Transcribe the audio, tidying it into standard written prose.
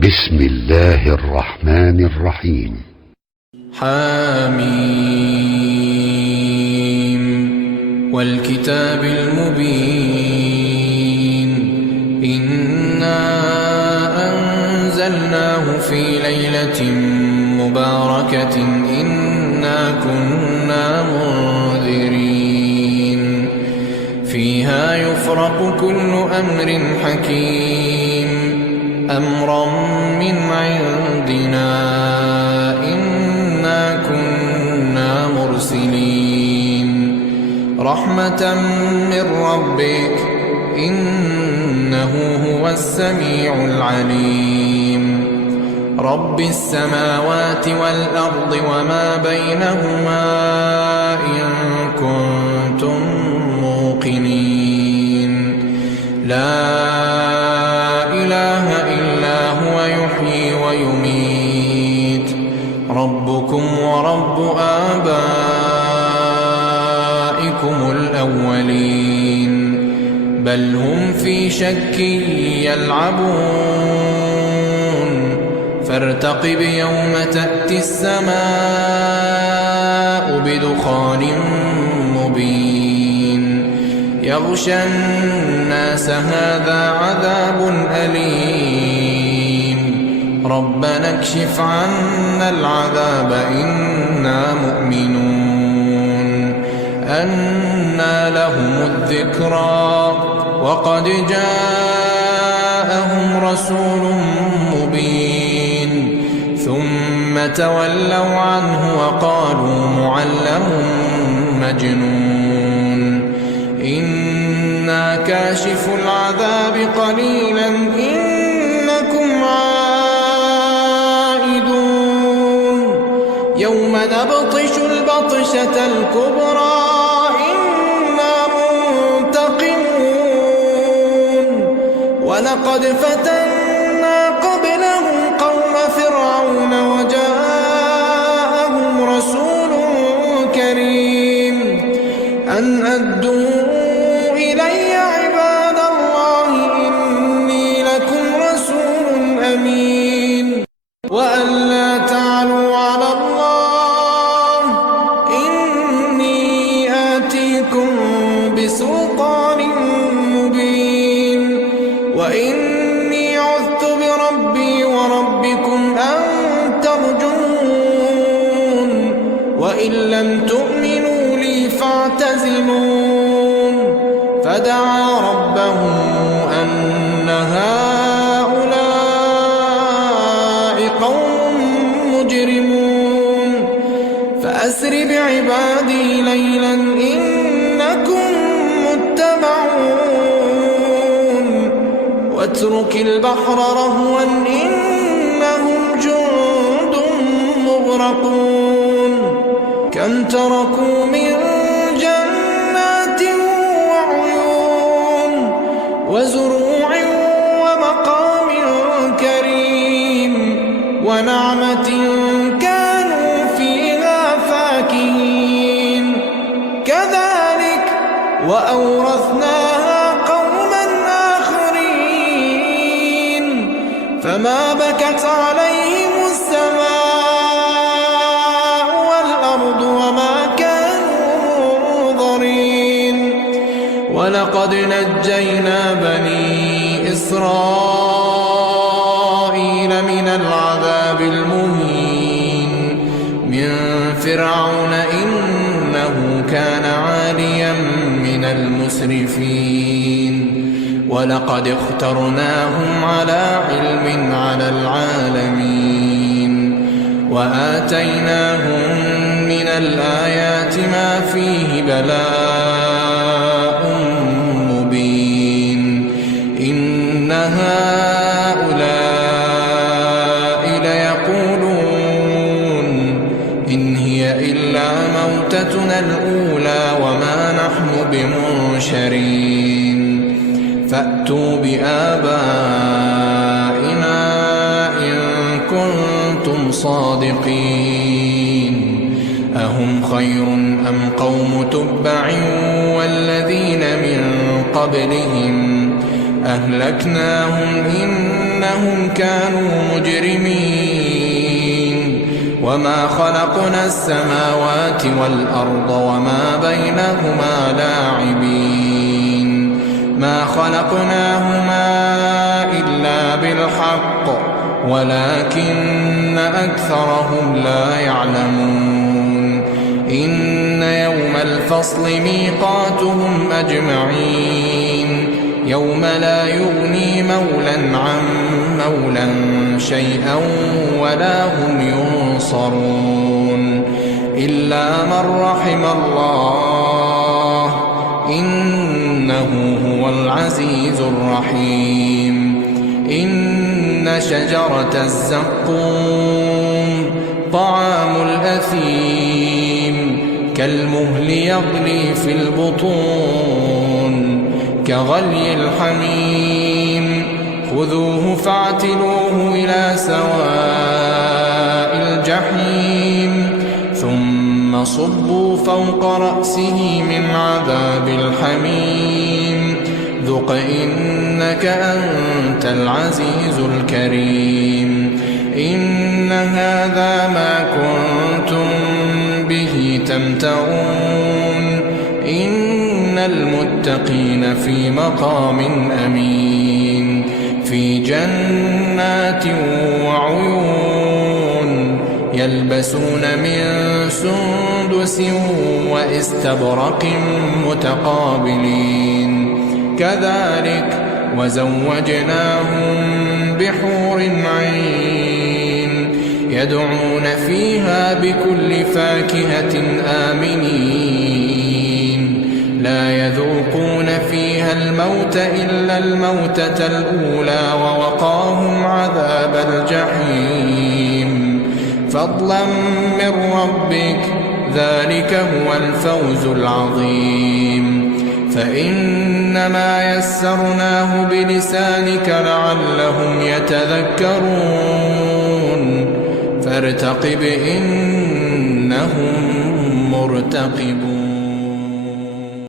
بسم الله الرحمن الرحيم. حميم والكتاب المبين إنا أنزلناه في ليلة مباركة إنا كنا منذرين فيها يفرق كل أمر حكيم أمرا من عندنا إنا كنا مرسلين رحمة من ربك إنه هو السميع العليم رب السماوات والأرض وما بينهما إن كنتم موقنين لا إله إلا هو يحيي ويميت ربكم ورب آبائكم الأولين بل هم في شك يلعبون فارتقب يوم تأتي السماء بدخان مبين يغشى الناس هذا عذاب أليم ربنا اكشف عنا العذاب إنا مؤمنون أنى لهم الذكرى وقد جاءهم رسول مبين ثم تولوا عنه وقالوا معلم مجنون إنا كاشف العذاب قليلا إنكم عائدون يوم نبطش البطشة الكبرى إنا منتقمون ولقد فتنا قبلهم قوم فرعون وجاءهم رسول كريم أن أدوا إلي عباد الله إني لكم رسول أمين وأن لا تعلوا على الله إني آتيكم بسلطان مبين وإني عذت بربي وربكم أن ترجمون وإن لم تؤمنوا لي فاعتزلون فدعا ربه أن هؤلاء قوم مجرمون فأسر بعبادي ليلا إنكم متبعون واترك البحر رهوا إنهم جند مغرقون كم تركوا من جنات وعيون وزروع ومقام كريم ونعمة كانوا فيها فاكهين كذلك وأورثناها قوما آخرين فما بكت عليهم السماء والأرض وما كانوا منظرين ولقد نجينا بني إسرائيل من العذاب المهين من فرعون إنه كان عاليا من المسرفين ولقد اخترناهم على علم على العالمين وآتيناهم من الآيات ما فيه بلاء مبين إن هؤلاء ليقولون إن هي إلا موتتنا الأولى وما نحن بمنشرين فأتوا بآبائنا إن كنتم صادقين أهم خير أم قوم تبع والذين من قبلهم أهلكناهم إنهم كانوا مجرمين وما خلقنا السماوات والأرض وما بينهما لاعبين ما خلقناهما إلا بالحق ولكن أكثرهم لا يعلمون إن يوم الفصل ميقاتهم أجمعين يوم لا يغني مولا عن مولا شيئا ولا هم ينصرون إلا من رحم الله إنه هو العزيز الرحيم إن شجرة الزقوم طعام الأثيم كالمهل يغلي في البطون كغلي الحميم خذوه فاعتلوه إلى سواء الجحيم ثم صبوا فوق رأسه من عذاب الحميم ذق إنك أنت العزيز الكريم إن هذا ما كنتم به تمترون إن المتقين في مقام أمين في جنات وعيون يلبسون من سندس واستبرق متقابلين كذلك وزوجناهم بحور عين يدعون فيها بكل فاكهة آمنين لا يذوقون فيها الموت إلا الموتة الأولى ووقاهم عذاب الجحيم فضلا من ربك ذلك هو الفوز العظيم فإنما يسرناه بلسانك لعلهم يتذكرون فارتقب إنهم مرتقبون